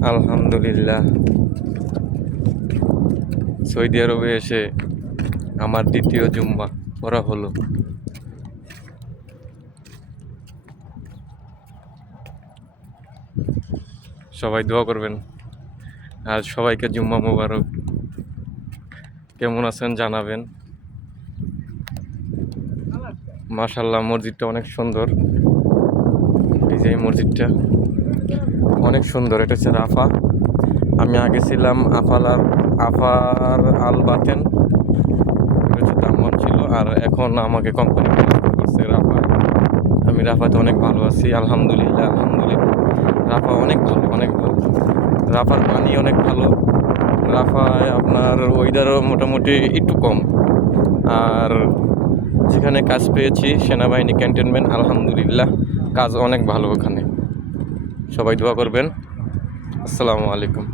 আলহামদুলিল্লাহ, সৌদি আরবে এসে আমার দ্বিতীয় জুম্মা পড়া হলো। সবাই দোয়া করবেন আর সবাইকে জুম্মা মোবারক। কেমন আছেন জানাবেন। মাশাল্লাহ, মসজিদটা অনেক সুন্দর। এই যে এই মসজিদটা অনেক সুন্দর। এটা হচ্ছে রাফা। আমি আগে ছিলাম আফার আল বাতেন, এটা হচ্ছে দাম্মাম ছিল। আর এখন আমাকে কোম্পানি করছে রাফায়। আমি রাফাতে অনেক ভালো আছি, আলহামদুলিল্লাহ আলহামদুলিল্লাহ। রাফা অনেক ভালো, অনেক ভালো। রাফার পানি অনেক ভালো। রাফায় আপনার ওয়েদারও মোটামুটি একটু কম। আর যেখানে কাজ পেয়েছি সেনাবাহিনী ক্যান্টনমেন্ট, আলহামদুলিল্লাহ কাজ অনেক ভালো ওখানে। সবাই দোয়া করবেন। আসসালামু আলাইকুম।